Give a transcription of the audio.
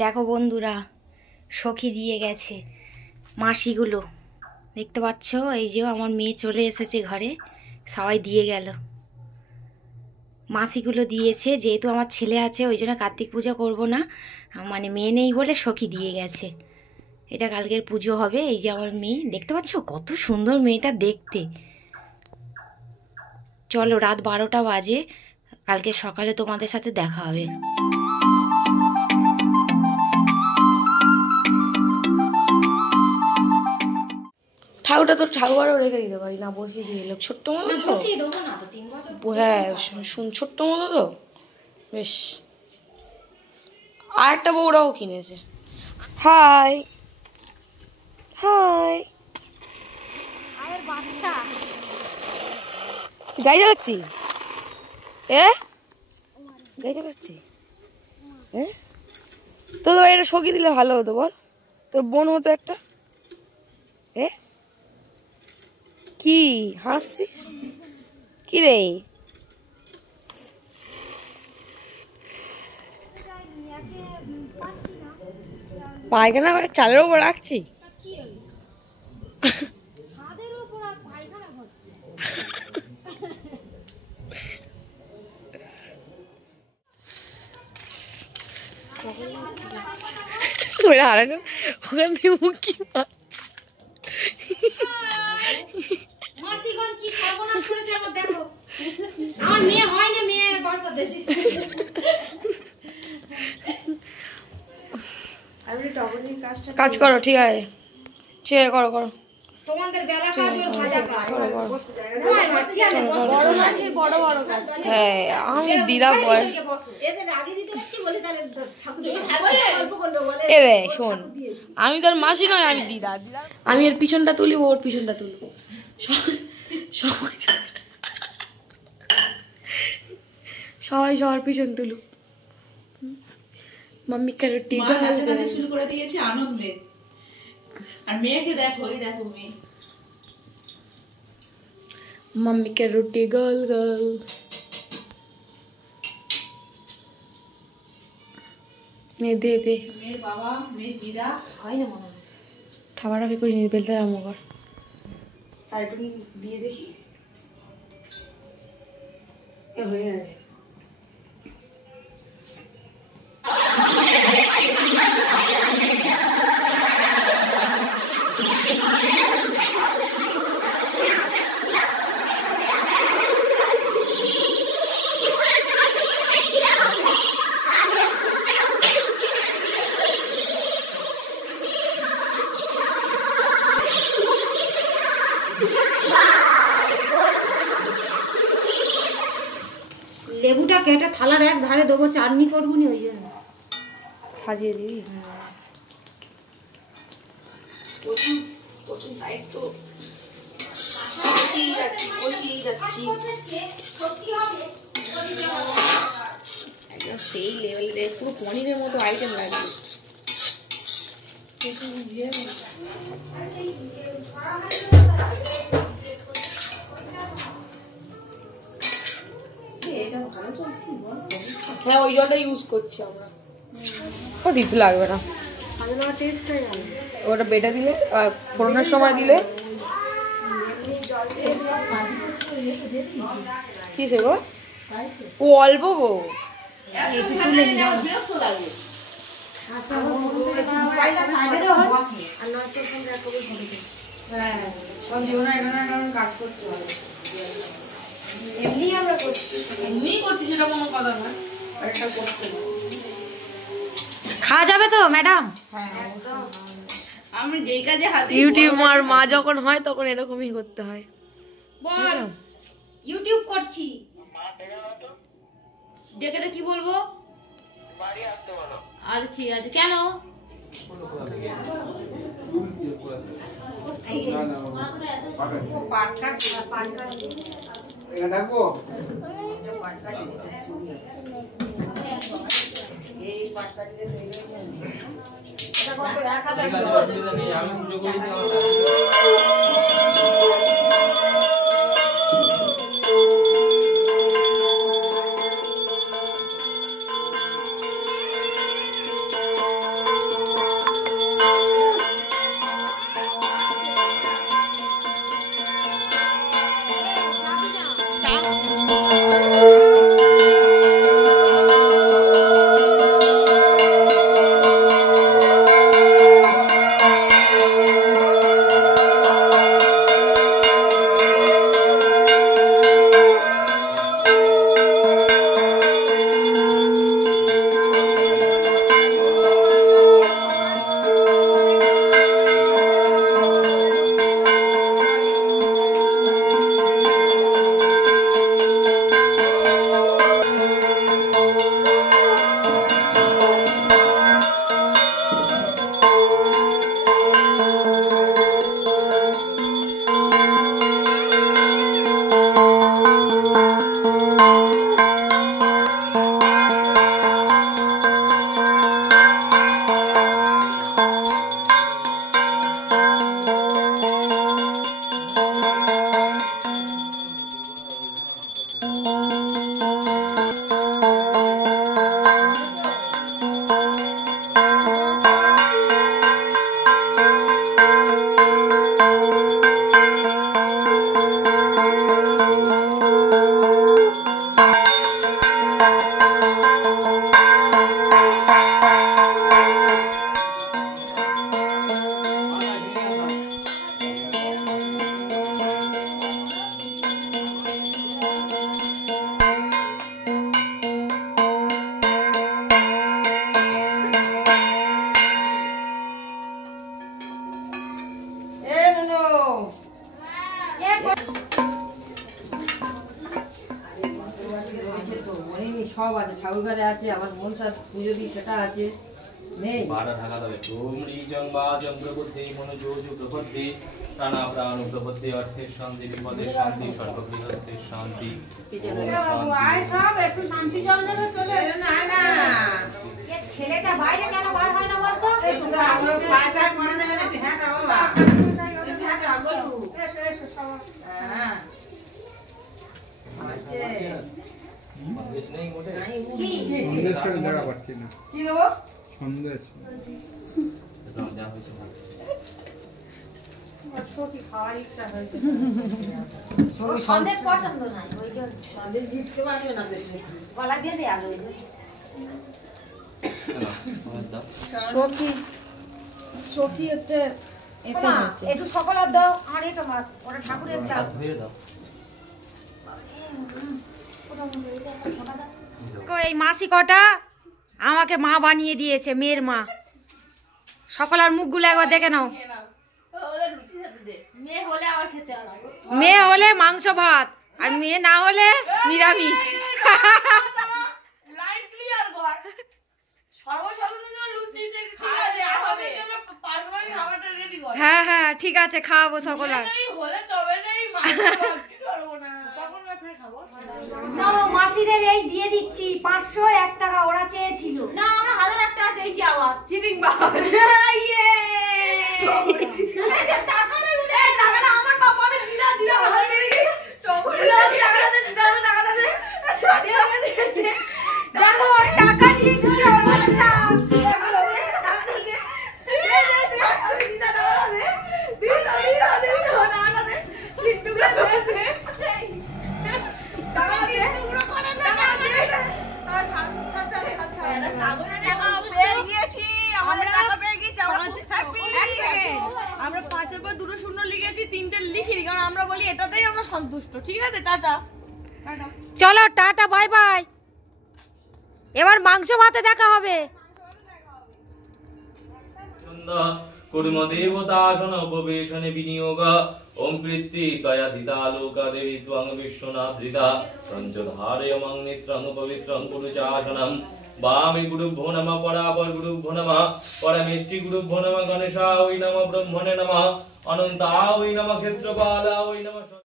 দেখো বন্ধুরা, সখী দিয়ে গেছে মাসিগুলো। দেখতে পাচ্ছ, এই যে আমার মেয়ে চলে এসেছে ঘরে, সবাই দিয়ে গেল। মাসিগুলো দিয়েছে, যেহেতু আমার ছেলে আছে ওই জন্য কার্তিক পুজো করব না, মানে মেয়ে নেই বলে সখী দিয়ে গেছে। এটা কালকের পুজো হবে। এই যে আমার মেয়ে, দেখতে পাচ্ছ কত সুন্দর মেয়েটা দেখতে। চলো, রাত 12টা বাজে, কালকে সকালে তোমাদের সাথে দেখা হবে। ঠাকুরটা তো ঠাকুরও রেখে দিতে পারি না, বসিয়ে দিয়ে এলো। ছোট্ট মতো তো, হ্যাঁ ছোট্ট মতো তো বেশ। আর একটা বউরাও কিনেছে। হাই হাই, গাড়ি চালাচ্ছি, গাড়ি চালাচ্ছি। তোর এটা সখী দিলে ভালো হতো বল, তোর বোন হতো একটা। কি হাসছিস কি রে? পায়খানা করে চালের উপর রাখছি। ওখান থেকে মুখি মাসিগণ কি সর্বনাশ করেছে আমার, দেখো। আমার মেয়ে হয় না, মেয়ে বড় করতেছে। কাজ করো, ঠিক আছে, ঠিক আছে, করো করো। তোমাদের বেলা কাজ ওর ভাজা কাজ। ওই মাছি আনে বড় মাসি বড় বড় কাজ। হ্যাঁ, আমি দিদা বয় এদের আগে দিতে আসছি বলে তাহলে ঠাকুর অল্প করলো বলে। এ রে শোন, আমি তোর মাসি নয়, আমি দিদা। আমি এর পিছনটা তুলি, ওর পিছনটা তুলবো। সবাই সবার পিছন তুলু। মাম্মি কা রুটি গাল শুরু করে দিয়েছে আনন্দে। আর মেয়েকে দেখো, ওই দেখো মেয়ে। মাম্মি কা রুটি গাল গাল। মেয়ে দে দে। মেয়ের বাবা, মেয়ের দিদা হয় না মনে হয়। ঠাবাটাবি করে নিয়ে বেলতে রাম আবার। আর একটু দিয়ে দেখি, এ হয়ে গেছে। লেবুটা কেটে থালার এক ধারে দেবো, চাটনি করবো নি, ওই জন্য সাজিয়ে দিই। প্রচুর দায়িত্ব, একদম সেই লেভেলের পুরো পনিরের মতো আইটেম লাগবে। হ্যাঁ, ওই জলটা ইউজ করছি আমরা। ও দিতে লাগবে না, ওটা বেটে দিলে আর ফোড়নের সময় দিলে। কি সে গো, ও অল্প গো, একটু তুলে নিলাম। হ্যাঁ, সঞ্জীবনা এটা না কাজ করতে হবে। এমনি আমরা করছি, এমনি করছি, সেটা কোনো কথা নয়। এটা করতে হবে। খাওয়া যাবে তো ম্যাডাম? হ্যাঁ, আমি যেই কাজে হাতে ইউটিউবার মা যখন হয় তখন এরকমই করতে হয়। বল, ইউটিউব করছি। ডেকে কি বলবো? বাড়ি আসতে বলো। আচ্ছা ঠিক আছে। কেন? সব আছে, ঠাকুর ঘরে আছে, আবার মনসা পুজো দিই সেটা আছে। নেই বাড়া ঢাকা দেবে তোমরি জংবা জংগ্রবুদ্ধি মনোযোজ প্রবদ্ধি প্রাণা প্রাণ প্রবদ্ধি অর্থের শান্তি বিপদের শান্তি সর্ববৃহত্তের শান্তি। সব একটু শান্তি জল নেবে চলে না না এ ছেলেটা বাইরে কেন বার হয় না বলতো আমরা পাটা করে না হ্যাঁ বাবা হ্যাঁ আগলু হ্যাঁ আছে সন্দেশ নেই মোটে কি সন্দেশ করে জায়গা পাচ্ছি না। কি দেবো সন্দেশ যা হয়েছে ভালো। ছোটি খাওয়ার ইচ্ছা হয়েছে সন্দেশ পছন্দ নাই ওই জন্য সন্দেশ গিফট কে মানবে না দেখি গলা দিয়ে দে আলো সখী হচ্ছে একটু সকলার দাও আর এটা মার ওরা ঠাকুরের দাও ধুয়ে দাও। এই মাসি কটা আমাকে মা বানিয়ে দিয়েছে, মেয়ের মা। সকলার মুখগুলো একবার দেখে নাও। মেয়ে হলে মাংস ভাত, আর মেয়ে না হলে নিরামিষ। হ্যাঁ হ্যাঁ ঠিক আছে, খাওয়াবো সকলার। না মাসিদের এই দিয়ে দিচ্ছি 500 1 টাকা ওরা চেয়েছিল না আমরা 1000 টাকা চেয়েছি আবার চিটিং বাবা ইয়ে টাকা না উড়ে টাকাটা আমার বাবা নে দিদা দিদা আমার নেই টগরিলা টাকাটা দে টাকাটা দে দেখো টাকা দিয়ে কি অবস্থা দিদা টাকা দে টাকা দে লিট্টু দে আমরা 5 এর পর 2 শূন্য লিখেছি, 3টে লিখিনি, কারণ আমরা বলি এটাতেই আমরা সন্তুষ্ট। ঠিক আছে, টাটা। চলো টাটা, বাই বাই। এবার মাংস ভাতে দেখা হবে। কুর্ম দেবতাসন উপবেশনে বিনিয়োগ ওম কৃত্তি তয়া দিতা লোকা দেবী ত্বং বিশ্বনাথ ধৃতা পঞ্চধারয় মং নেত্রং পবিত্রং পুরুষাসনম বামে গুরুভ্যো নমঃ পরাপর গুরুভ্যো নমঃ পরমেষ্টি গুরুভ্যো নমঃ গণেশা ওই নমঃ ব্রহ্মণে নমঃ অনন্তা ওই নমঃ ক্ষেত্রপালা ওই নমঃ